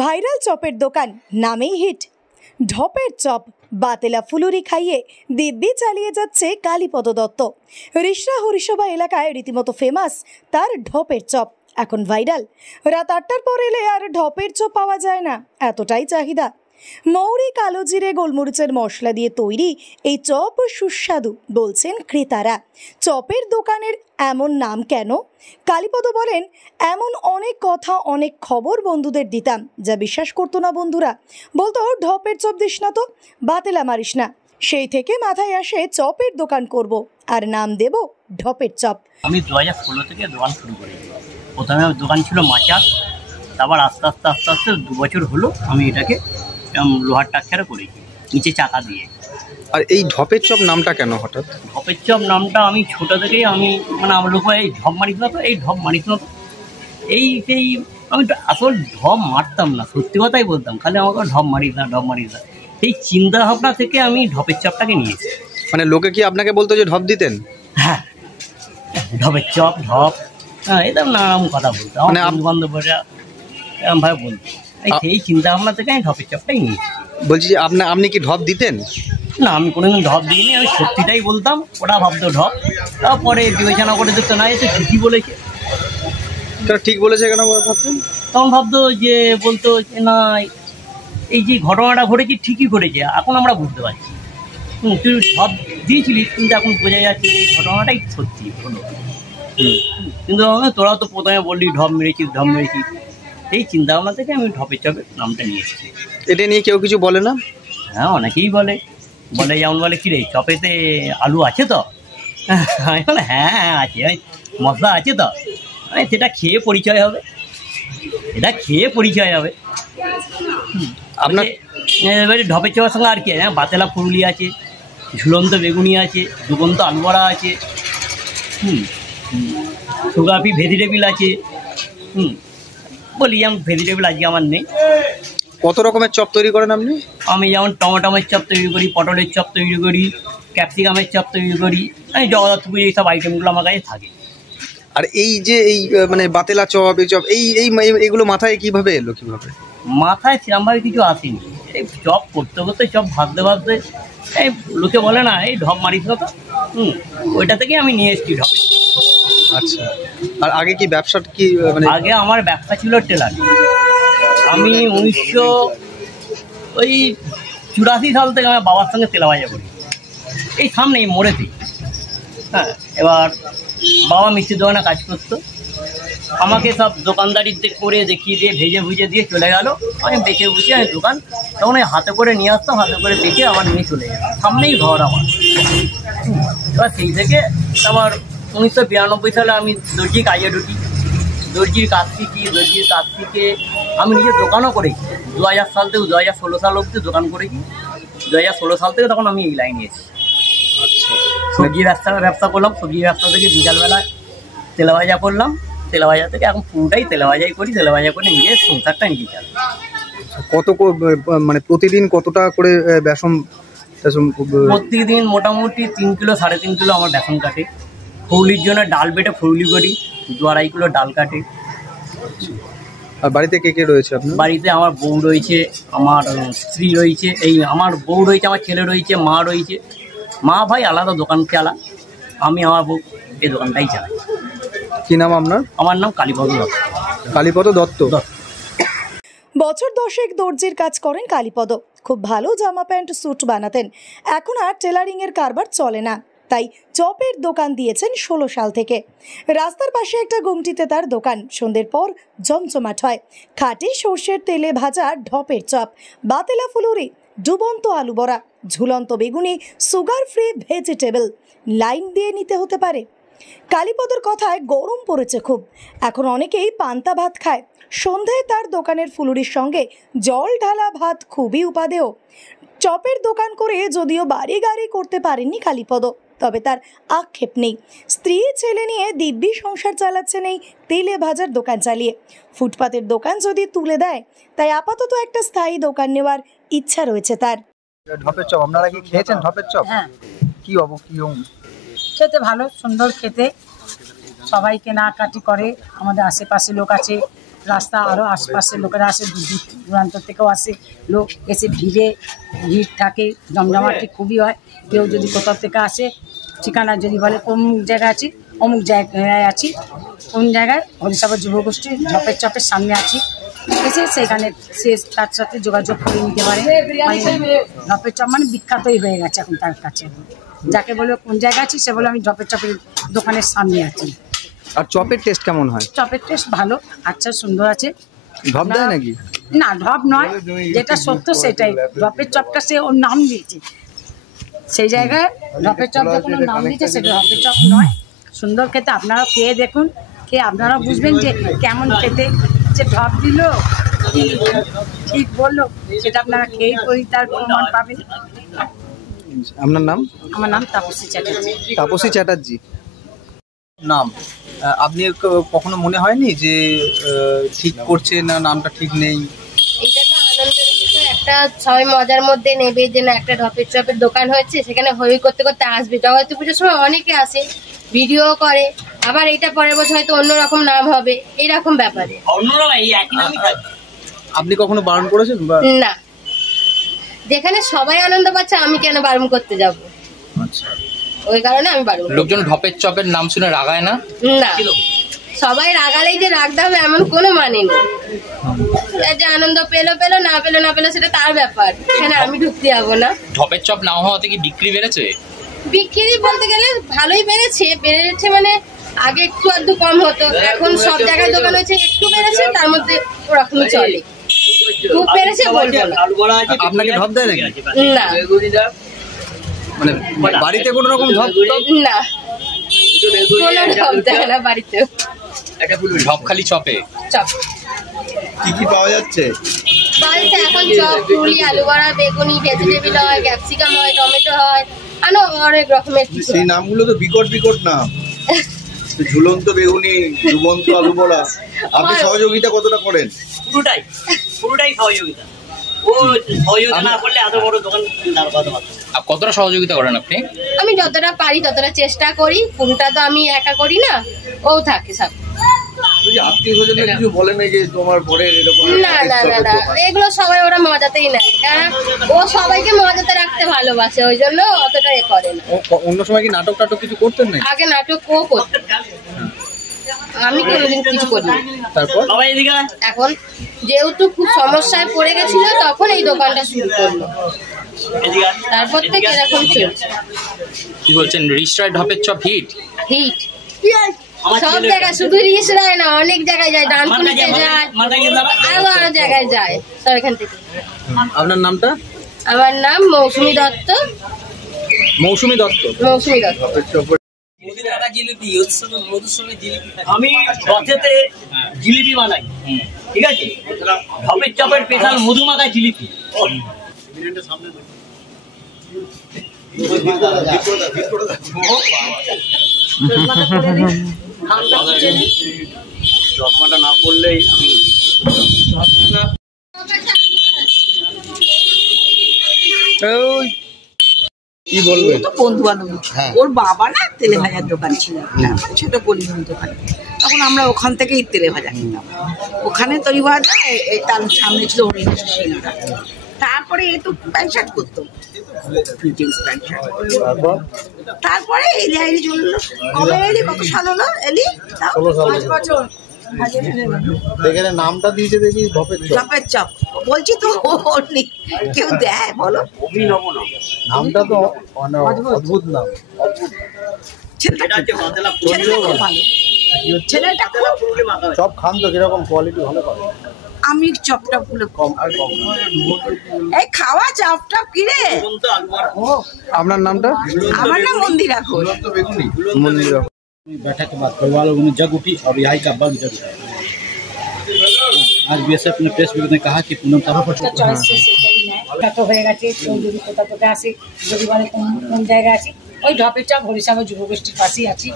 Viral চপের দোকান নামেই হিট। ঢপের চপ বাতেলা ফুলুরি খাইয়ে দিব্যি চালিয়ে যাচ্ছে কালীপদ দত্ত। রিষড়া হরিসভা এলাকায় রীতিমতো ফেমাস তার ঢপের চপ। এখন ভাইরাল। রাত ৮টার পর এলে আর ঢপের চপ পাওয়া যায় না, এতটাই চাহিদা। মৌরি, কালো জিরে, গোলমরিচের মশলা দিয়ে তৈরি এই চপ সুস্বাদু বলছেন ক্রেতারা। চপের দোকানের এমন নাম কেন? কালীপদ বলেন, এমন অনেক কথা, অনেক খবর বন্ধুদের দিতাম, যা বিশ্বাস করতো না বন্ধুরা। বলতো, ঢপের চপ দিস না তো, বাতেলা মারিস না। সেই থেকে মাথায় আসে চপের দোকান করব, আর নাম দেব ঢপের চপ। আমি 2016 থেকে দোকান শুরু করেছি। প্রথমে দোকান ছিল মাচার, তারপর আস্তে আস্তে 2 বছর হলো আমি এটাকে লোহার টাক্সারে করেছি, নিচে চাকা দিয়ে। আর এই ঢপের চপ নামটা কেন হঠাৎ? ঢপের চপ নামটা আমি ছোটো থেকেই আমার লোক এই ঢপ মারিস না তো, এই ঢপ মারিস না তো, সেই আমি আসল ঢপ মারতাম না, সত্যি কথাই বলতাম, খালি আমাকে ঢপ মারিস না ঢপ মারিস না। সেই চিন্তা ভাবনা থেকে আমি ঢপের চপটাকে নিয়েছি। মানে লোকে কি আপনাকে বলতো যে ঢপ দিতেন? হ্যাঁ, ঢপের চপ, ঢপ, হ্যাঁ, এরকম নানান কথা বলতো আমার বন্ধু বান্ধবরা, এরকমভাবে বলতো। সেই চিন্তা ভাবনা থেকে আমি ঢপের চপটাই নিয়েছি। বলছি যে আপনি কি ঢপ দিতেন? না, আমি কোনোদিন ঢপ দিইনি, আমি সত্যিটাই বলতাম, ওরা ভাবতো ঢপ। তারপরে বিবেচনা করে দেখতো না, এসে ঠিকই বলেছে। ঠিক বলেছে কেন ভাবতেন? তখন ভাবতো যে, বলতো যে না, এই যে ঘটনাটা ঘটেছে ঠিকই ঘটেছে, এখন আমরা বুঝতে পারছি। তুই ঢপ দিয়েছিলি, কিন্তু এখন বোঝা যাচ্ছে এই ঘটনাটাই সত্যি হলো। কিন্তু তোরাও তো প্রথমে বললি ঢপ মেরেছিস ঢপ মেরেছিস। এই চিন্তা ভাবনা থেকে আমি ঢপের চপের নামটা নিয়েছি। এটা নিয়ে কেউ কিছু বলে না? হ্যাঁ, অনেকেই বলে, যেমন বলে, কিরে চপেতে আলু আছে তো? আমি বলে হ্যাঁ আছে, মশলা আছে তো? সেটা খেয়ে পরিচয় হবে, আপনার এবারে ঢপের চপের সঙ্গে আর কি আছে? বাতেলা ফুলুরি আছে, ঝুলন্ত বেগুনি আছে, ডুবন্ত আলু বড়া আছে, সুগাপি ভেজিটেবিল আছে। বলি যেমন ভেজিটেবিল আজকে আমার নেই। কত রকমের চপ তৈরি করেন আপনি? আমি যেমন টমেটোমের চপ তৈরি করি, পটলের চপ তৈরি করি, ক্যাপসিকামের চপ তৈরি করি, জগদ্ধাত্রী এইসব আইটেমগুলো আমার কাছে থাকে। আর এই যে এই মানে বাতেলা চপ, এই চপ, এইগুলো মাথায় কিভাবে এলো? কিভাবে মাথায় সেরকমভাবে কিছু আসেনি। এই চপ করতে করতে, চপ ভাবতে এই লোকে বলে না, এই ঢপ মারিস না তো, ওইটা থেকেই আমি নিয়ে এসেছি ঢপ। আচ্ছা। আর আগে কি ব্যবসাটা কি মানে? আগে আমার ব্যবসা ছিল টেলার। আমি 1984 সাল থেকে আমার বাবার সঙ্গে তেলাবাজা করি, এই সামনে এই মোড়েতেই। হ্যাঁ, এবার বাবা মিষ্টির দোকানে কাজ করতো, আমাকে সব দোকানদারি করে দেখিয়ে দিয়ে ভেজে ভুজে দিয়ে চলে গেল। আমি বেঁচে বুঝে আমি দোকান তখন হাতে করে নিয়ে আসতাম, হাতে করে বেঁচে আমার নিয়ে চলে যেতাম, সামনেই ঘর আমার। এবার সেই থেকে আবার 1992 সালে আমি দর্জি কাজে ঢুকি, দর্জির কাজ শিখে আমি নিজের দোকানও করেছি। 2000 সাল থেকে 2016 সাল অবধি দোকান করেছি। 2016 সাল থেকে তখন আমি এই লাইনে এসেছি। আচ্ছা। সবজি ব্যবসা করলাম, সবজি ব্যবসা থেকে বিকালবেলায় তেলাভাজা করলাম, তেলাভাজা থেকে এখন পুরোটাই তেলাভাজাই করি, তেলাভাজা করে নিজের সংসারটা নিজে চালাই। কত মানে প্রতিদিন কতটা করে বেসন? প্রতিদিন মোটামুটি 3 কিলো 3.5 কিলো আমার বেসন কাটে। ফৌলির জন্য ডাল বেটে ফৌলি করি, 2-2.5 কিলো ডাল কাটে। আর বাড়িতে কে কে রয়েছে আপনার? বাড়িতে আমার বউ রয়েছে, আমার স্ত্রী রয়েছে, আমার বউ রয়েছে, আমার ছেলে রয়েছে, মা রয়েছে। মা ভাই আলাদা দোকান চালা, আমি আমার বউ এই দোকানটাই চালাই। কি নাম আপনার? আমার নাম কালীপদ দত্ত। কালীপদ দত্ত। বছর 10 দর্জির কাজ করেন কালীপদ। খুব ভালো জামা প্যান্ট স্যুট বানাতেন। এখন আর টেলারিংয়ের কারবার চলে না, তাই চপের দোকান দিয়েছেন 16 সাল থেকে। রাস্তার পাশে একটা গুমটিতে তার দোকান। সন্ধ্যের পর জমজমাট হয়। খাঁটি সর্ষের তেলে ভাজা ঢপের চপ, বাতেলা ফুলুরি, ডুবন্ত আলু বড়া, ঝুলন্ত বেগুনি, সুগার ফ্রি ভেজিটেবল। লাইন দিয়ে নিতে হতে পারে। কালীপদর কথায় গরম পড়েছে খুব। এখন অনেকেই পান্তা ভাত খায়। সন্ধ্যায় তার দোকানের ফুলুরির সঙ্গে জল ঢালা ভাত খুবই উপাদেয়। চপের দোকান করে যদিও বাড়ি গাড়ি করতে পারেননি কালীপদ, তবে তার আক্ষেপ নেই। স্ত্রী ছেলে নিয়ে দিব্যি সংসার চালাচ্ছেন এই তেলে ভাজার দোকান চালিয়ে। ফুটপাতের দোকান যদি তুলে দেয়, তাই আপাতত একটা স্থায়ী দোকান নেওয়ার ইচ্ছা রয়েছে তার। ঢপের চপ আপনারা কি খেয়েছেন? ঢপের চপ হ্যাঁ, কি খেতে ভালো, সুন্দর খেতে, সবাই কেনাকাটি করে। আমাদের আশেপাশে লোক আছে, রাস্তা আরও আশপাশের লোকেরা আসে, দূর দূরান্ত থেকেও আসে লোক, এসে ভিড় থাকে, জমজমাটি খুবই হয়। কেউ যদি কোথাও থেকে আসে, ঠিকানা যদি বলে অমুক জায়গায় আছি, অমুক জায়গায় আছি, কোন জায়গায় হরিসাগর যুবগোষ্ঠী ঢপের চপের সামনে আছি, এসে সেখানে সে তার সাথে যোগাযোগ করে নিতে পারে। মানে ঢপের চপ মানে বিখ্যাতই হয়ে গেছে এখন তার কাছে। যাকে বলবে কোন জায়গায় আছি, সে বলে আমি ঢপের চপের দোকানের সামনে আছি। আর চপের টেস্ট কেমন হয়? চপের টেস্ট ভালো, আচ্ছা, সুন্দর আছে। ঢপ দেয় নাকি? না, ঢপ নয়, যেটা সত্য সেটাই। ঢপের চপটা সে ওর নাম দিয়েছে, সেই জায়গায় ঢপের চপ যখন ওর নাম দিয়েছে সেটা ঢপের চপ নয়। সুন্দর খেতে, আপনারা খেয়ে দেখুন, খেয়ে আপনারা বুঝবেন যে কেমন খেতে। যে ঢপ দিল কি ঠিক বললো সেটা আপনারা খেয়েই তার প্রমাণ পাবেন। আপনার নাম? আমার নাম তাপসী চ্যাটার্জি। তাপসী চ্যাটার্জি নাম। আপনি কখনো মনে হয়নি যে ঠিক করছে না, নামটা ঠিক নেই? এটা তো আনন্দের বিষয়, একটা সবাই মজার মধ্যে নেবে যে না একটা ঢপের চপের দোকান হচ্ছে, সেখানে হই করতে করতে আসবে। জগদ্ধাত্রী পুজোর সময় অনেকে আসে, ভিডিও করে, আবার এটা পরের বছর হয়তো অন্যরকম নাম হবে, এইরকম ব্যাপারে। আপনি কখনো বারণ করেছেন? না, যেখানে সবাই আনন্দ পাচ্ছে আমি কেন বারণ করতে যাব? আচ্ছা, ওই কারণে আমি বারণ। লোকজন ঢপের চপের নাম শুনে রাগায় না? না, সবাই রাগালেই যে রাগতে হবে এমন কোনো মানে নেই। যে আনন্দ পেলো পেলো, না পেলো না পেলো, সেটা তার ব্যাপার, এখানে আমি ঢুকতে যাবো না। ঢপের চপ না হওয়াতে কি বিক্রি বেড়েছে? বিক্রি বলতে গেলে ভালোই বেড়েছে মানে আগে একটু আধটু কম হতো, এখন সব জায়গায় দোকান হয়েছে, একটু বেড়েছে, তার মধ্যে ওরকমই চলে। খুব বেড়েছে বলবো না। আপনাকে ঢপ দেয় নাকি? না, মানে বাড়িতে কোনো রকম ঢপ? না, কোনো ঢপ দেয় না বাড়িতে। ঢপ খালি চপে? চপ কি কি পাওয়া যাচ্ছে? বাড়িতে এখন চপ, পুরি, আলু বড়া, বেগুনি, ভেজিটেবিল হয়, ক্যাপসিকাম হয়, টমেটো হয়, আরো অনেক রকমের কিছু। সেই নামগুলো তো বিকট বিকট নাম। ঝুলন্ত বেগুনি, ডুবন্ত আলু বড়া। আপনি সহযোগিতা কতটা করেন? পুরোটাই সহযোগিতা। ও সহযোগিতা না করলে এত বড় দোকান দাঁড় করাতে পারতো না। আর কতটা সহযোগিতা করেন আপনি? আমি যতটা পারি ততটা চেষ্টা করি, পুরোটা তো আমি একা করি না, ও থাকে সব। আত্মীয় স্বজনরা কিছু বলে না যে তোমার পরে এরকম? না না না না, এগুলো সবাই ওরা মজাতেই নেয়, কারণ ও সবাইকে মজাতে রাখতে ভালোবাসে, ওই জন্য অতটা এ করে না। অন্য সময় কি নাটক টাটক কিছু করতেন না? আগে নাটক ও করতো, আমি কোনোদিন কিছু করি। তারপর এখন যেহেতু খুব সমস্যায় পড়ে গেছিল, তখন এই দোকানটা শুরু করলো, তারপর থেকে এরকম চলছে। কি বলছেন, রিস্টার ঢপের চপ হিট? হিট সব জায়গায়, শুধু রিসরায় না, অনেক জায়গায় যায়, ডানকুনিতে যায়, আরো জায়গায় যায়, সব এখান থেকে। আপনার নামটা? আমার নাম মৌসুমী দত্ত। মৌসুমী দত্ত। মৌসুমী দত্ত। আমি রথেতে জিলিপি বানাই, ঠিক আছে? ঢপের চপের স্পেশাল মধুমাখা জিলিপি। চশমাটা না পড়লেই আমি কি বলবে? বন্ধু বান্ধব, ওর বাবা না তেলে ভাজার দোকান ছিল, ছোট পরিমাণ দোকান। তখন আমরা ওখান থেকেই তেলে ভাজা খেতাম, ওখানে তৈরি ভাজা, তার সামনে ছিল হরিণের সিঙ্গারা। তারপরে এ তো প্যান্ট শার্ট করতো, তারপরে এই লাইনে চললো। কবে এলি? কত সাল হলো এলি? 5 বছর। এখানে নামটা দিয়েছে দেখি ঢপের চপ। চপের চপ বলছি তো, কেউ দেয় বলো? নামটা তো মানে অদ্ভুত নাম। ছেলেটা খুব ভালো, ছেলেটা খুব। চপ খান তো কিরকম কোয়ালিটি? ভালো পাবে? আমি চপটা পুরো কম এই খাওয়া চপটা কিরে। আপনার নামটা? আমার নাম মন্দিরা ঘোষ। মন্দিরা। बैठक के बाद परिवार लोगों ने जग उठी और यही का बल जग उठा। आज बीएसएफ ने प्रेस में कहा कि पूनम তো হয়ে গেছে, কেউ যদি কোথা থেকে আসে, যদি বলে কোন জায়গায় আছি, ওই ঢপের চপ হরিসাগর যুবগোষ্ঠীর পাশেই আছি।